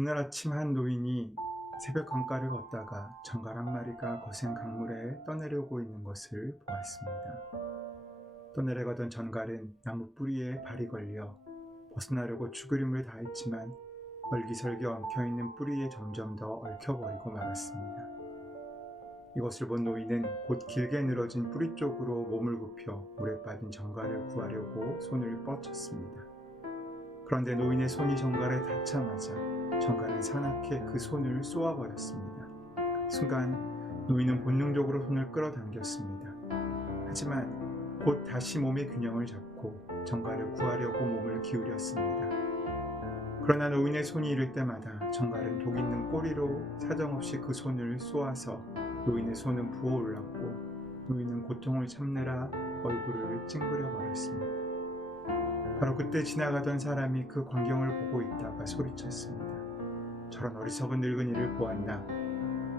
봄날 아침 한 노인이 새벽 강가를 걷다가 정갈 한 마리가 거센 강물에 떠내려오고 있는 것을 보았습니다. 떠내려가던 정갈은 나무 뿌리에 발이 걸려 벗어나려고 죽으림을 다했지만 얼기설기 엉켜있는 뿌리에 점점 더 얽혀버리고 말았습니다. 이것을 본 노인은 곧 길게 늘어진 뿌리 쪽으로 몸을 굽혀 물에 빠진 정갈을 구하려고 손을 뻗쳤습니다. 그런데 노인의 손이 정갈에 닿자마자 정갈은 사납게 그 손을 쏘아버렸습니다. 순간 노인은 본능적으로 손을 끌어당겼습니다. 하지만 곧 다시 몸의 균형을 잡고 정갈을 구하려고 몸을 기울였습니다. 그러나 노인의 손이 이를 때마다 정갈은 독 있는 꼬리로 사정없이 그 손을 쏘아서 노인의 손은 부어올랐고 노인은 고통을 참느라 얼굴을 찡그려 버렸습니다. 바로 그때 지나가던 사람이 그 광경을 보고 있다가 소리쳤습니다. 저런 어리석은 늙은이를 보았나?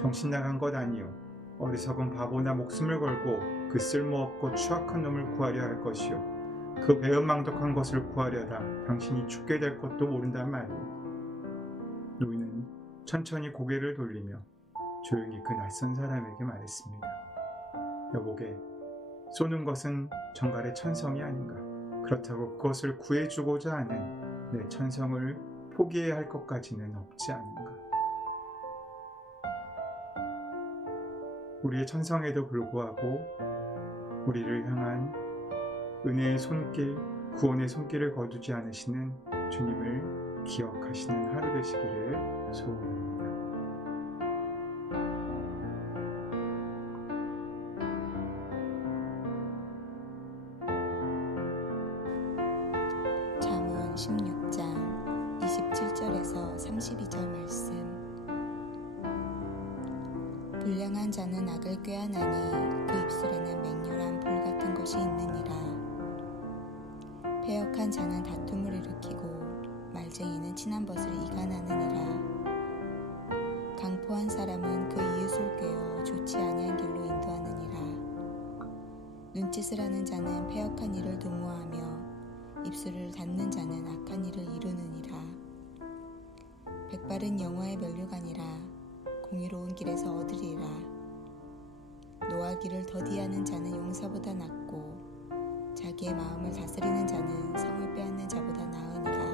정신 나간 것 아니오. 어리석은 바보나 목숨을 걸고 그 쓸모없고 추악한 놈을 구하려 할 것이오. 그 배은망덕한 것을 구하려다 당신이 죽게 될 것도 모른단 말이오. 노인은 천천히 고개를 돌리며 조용히 그 낯선 사람에게 말했습니다. 여보게, 쏘는 것은 정갈의 천성이 아닌가. 그렇다고 그것을 구해주고자 하는 내 천성을 포기해야 할 것까지는 없지 않은가. 우리의 천성에도 불구하고 우리를 향한 은혜의 손길, 구원의 손길을 거두지 않으시는 주님을 기억하시는 하루 되시기를 소원합니다. 잠언 16장 27절에서 32절 말씀. 불량한 자는 악을 꾀하나니 그 입술에는 맹렬한 불 같은 것이 있느니라. 패역한 자는 다툼을 일으키고 말쟁이는 친한 벗을 이간하느니라. 강포한 사람은 그 이웃을 꾀어 좋지 아니한 길로 인도하느니라. 눈짓을 하는 자는 패역한 일을 도모하며 입술을 닫는 자는 악한 일을 이루느니라. 백발은 영화의 면류관이라. 공의로운 길에서 얻으리라. 노하기를 더디하는 자는 용사보다 낫고 자기의 마음을 다스리는 자는 성을 빼앗는 자보다 나으니라.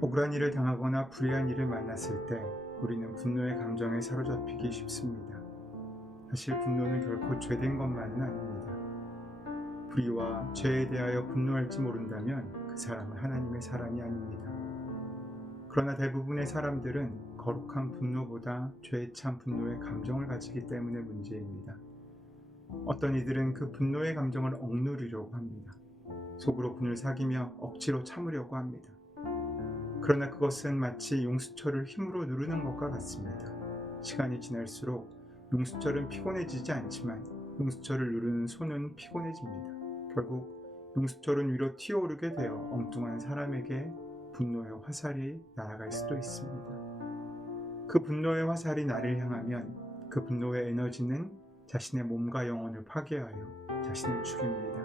억울한 일을 당하거나 불의한 일을 만났을 때 우리는 분노의 감정에 사로잡히기 쉽습니다. 사실 분노는 결코 죄된 것만은 아닙니다. 불의와 죄에 대하여 분노할지 모른다면 그 사람은 하나님의 사람이 아닙니다. 그러나 대부분의 사람들은 거룩한 분노보다 죄에 찬 분노의 감정을 가지기 때문에 문제입니다. 어떤 이들은 그 분노의 감정을 억누르려고 합니다. 속으로 분을 사귀며 억지로 참으려고 합니다. 그러나 그것은 마치 용수철을 힘으로 누르는 것과 같습니다. 시간이 지날수록 용수철은 피곤해지지 않지만 용수철을 누르는 손은 피곤해집니다. 결국 용수철은 위로 튀어오르게 되어 엉뚱한 사람에게 분노의 화살이 날아갈 수도 있습니다. 그 분노의 화살이 나를 향하면 그 분노의 에너지는 자신의 몸과 영혼을 파괴하여 자신을 죽입니다.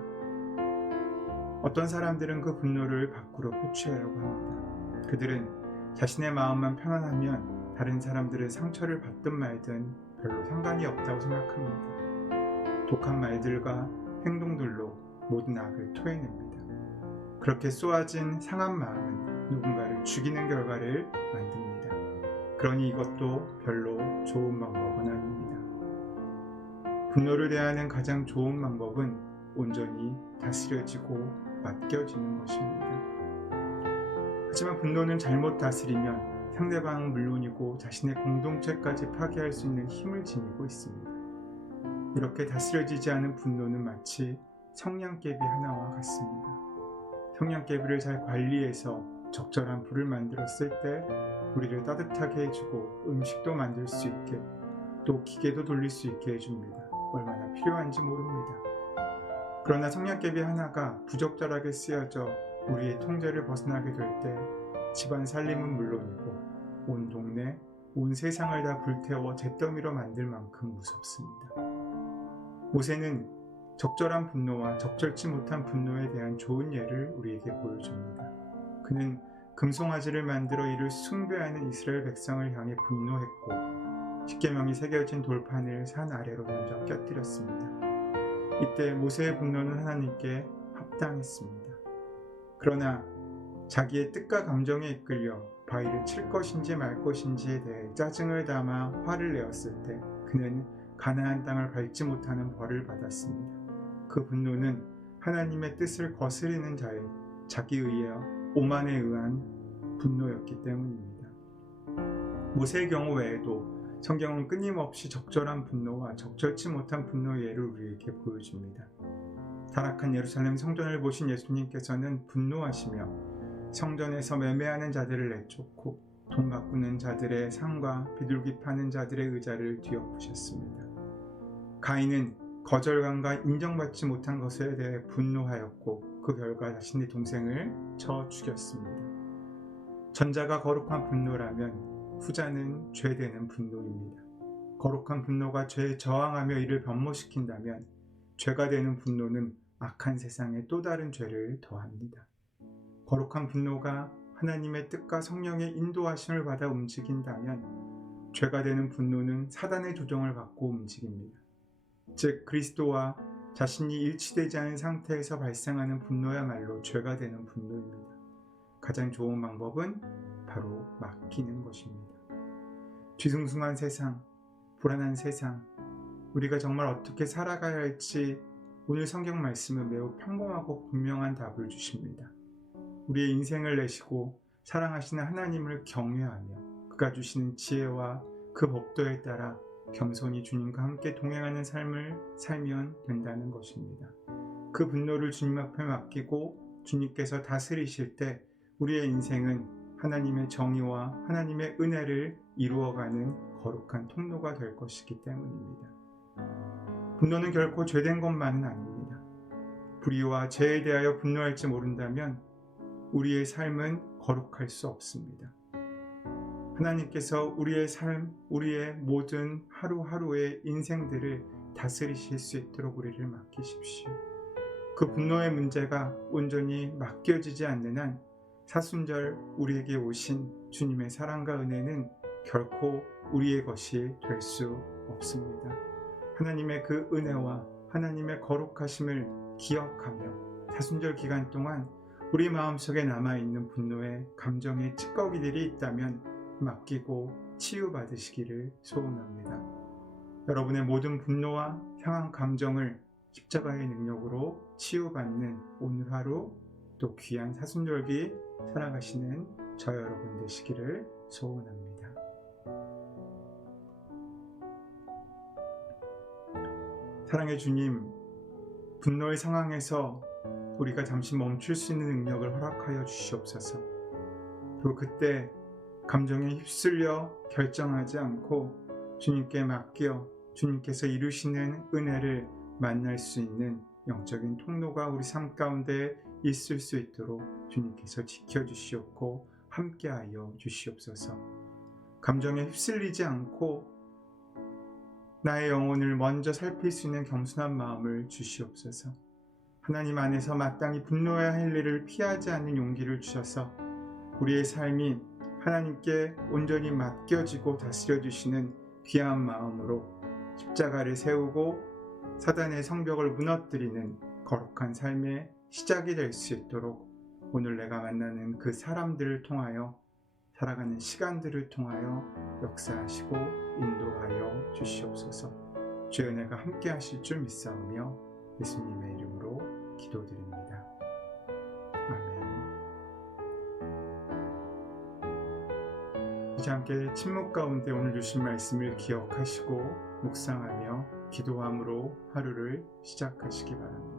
어떤 사람들은 그 분노를 밖으로 표출하려고 합니다. 그들은 자신의 마음만 편안하면 다른 사람들은 상처를 받든 말든 별로 상관이 없다고 생각합니다. 독한 말들과 행동들로 모든 악을 토해냅니다. 그렇게 쏘아진 상한 마음은 누군가를 죽이는 결과를 만듭니다. 그러니 이것도 별로 좋은 방법은 아닙니다. 분노를 대하는 가장 좋은 방법은 온전히 다스려지고 맡겨지는 것입니다. 하지만 분노는 잘못 다스리면 상대방은 물론이고 자신의 공동체까지 파괴할 수 있는 힘을 지니고 있습니다. 이렇게 다스려지지 않은 분노는 마치 성냥개비 하나와 같습니다. 성냥개비를 잘 관리해서 적절한 불을 만들었을 때 우리를 따뜻하게 해주고 음식도 만들 수 있게 또 기계도 돌릴 수 있게 해줍니다. 얼마나 필요한지 모릅니다. 그러나 성냥개비 하나가 부적절하게 쓰여져 우리의 통제를 벗어나게 될 때 집안 살림은 물론이고 온 동네, 온 세상을 다 불태워 잿더미로 만들 만큼 무섭습니다. 모세는 적절한 분노와 적절치 못한 분노에 대한 좋은 예를 우리에게 보여줍니다. 그는 금송아지를 만들어 이를 숭배하는 이스라엘 백성을 향해 분노했고 십계명이 새겨진 돌판을 산 아래로 던져 껴뜨렸습니다. 이때 모세의 분노는 하나님께 합당했습니다. 그러나 자기의 뜻과 감정에 이끌려 바위를 칠 것인지 말 것인지에 대해 짜증을 담아 화를 내었을 때 그는 가나안 땅을 밟지 못하는 벌을 받았습니다. 그 분노는 하나님의 뜻을 거스르는 자의 자기 의와 오만에 의한 분노였기 때문입니다. 모세의 경우 외에도 성경은 끊임없이 적절한 분노와 적절치 못한 분노의 예를 우리에게 보여줍니다. 타락한 예루살렘 성전을 보신 예수님께서는 분노하시며 성전에서 매매하는 자들을 내쫓고 돈 바꾸는 자들의 상과 비둘기 파는 자들의 의자를 뒤엎으셨습니다. 가인은 거절감과 인정받지 못한 것에 대해 분노하였고 그 결과 자신의 동생을 쳐 죽였습니다. 전자가 거룩한 분노라면 후자는 죄되는 분노입니다. 거룩한 분노가 죄에 저항하며 이를 변모시킨다면 죄가 되는 분노는 악한 세상에 또 다른 죄를 더합니다. 거룩한 분노가 하나님의 뜻과 성령의 인도하심을 받아 움직인다면 죄가 되는 분노는 사단의 조정을 받고 움직입니다. 즉 그리스도와 자신이 일치되지 않은 상태에서 발생하는 분노야말로 죄가 되는 분노입니다. 가장 좋은 방법은 바로 맡기는 것입니다. 뒤숭숭한 세상, 불안한 세상, 우리가 정말 어떻게 살아가야 할지 오늘 성경 말씀은 매우 평범하고 분명한 답을 주십니다. 우리의 인생을 내시고 사랑하시는 하나님을 경외하며 그가 주시는 지혜와 그 법도에 따라 겸손히 주님과 함께 동행하는 삶을 살면 된다는 것입니다. 그 분노를 주님 앞에 맡기고 주님께서 다스리실 때 우리의 인생은 하나님의 정의와 하나님의 은혜를 이루어가는 거룩한 통로가 될 것이기 때문입니다. 분노는 결코 죄된 것만은 아닙니다. 불의와 죄에 대하여 분노할지 모른다면 우리의 삶은 거룩할 수 없습니다. 하나님께서 우리의 삶, 우리의 모든 하루하루의 인생들을 다스리실 수 있도록 우리를 맡기십시오. 그 분노의 문제가 온전히 맡겨지지 않는 한 사순절 우리에게 오신 주님의 사랑과 은혜는 결코 우리의 것이 될 수 없습니다. 하나님의 그 은혜와 하나님의 거룩하심을 기억하며 사순절 기간 동안 우리 마음속에 남아있는 분노의 감정의 찌꺼기들이 있다면 맡기고 치유받으시기를 소원합니다. 여러분의 모든 분노와 상한 감정을 십자가의 능력으로 치유받는 오늘 하루 또 귀한 사순절기 살아가시는 저 여러분 되시기를 소원합니다. 사랑의 주님, 분노의 상황에서 우리가 잠시 멈출 수 있는 능력을 허락하여 주시옵소서. 그리고 그때 감정에 휩쓸려 결정하지 않고 주님께 맡겨 주님께서 이루시는 은혜를 만날 수 있는 영적인 통로가 우리 삶 가운데 있을 수 있도록 주님께서 지켜주시옵고 함께하여 주시옵소서. 감정에 휩쓸리지 않고 나의 영혼을 먼저 살필 수 있는 겸손한 마음을 주시옵소서. 하나님 안에서 마땅히 분노해야 할 일을 피하지 않는 용기를 주셔서 우리의 삶이 하나님께 온전히 맡겨지고 다스려 주시는 귀한 마음으로 십자가를 세우고 사단의 성벽을 무너뜨리는 거룩한 삶의 시작이 될 수 있도록 오늘 내가 만나는 그 사람들을 통하여 살아가는 시간들을 통하여 역사하시고 인도하여 주시옵소서. 주의 은혜가 함께 하실 줄 믿사오며 예수님의 이름으로 기도드립니다. 아멘. 이제 함께 침묵 가운데 오늘 주신 말씀을 기억하시고 묵상하며 기도함으로 하루를 시작하시기 바랍니다.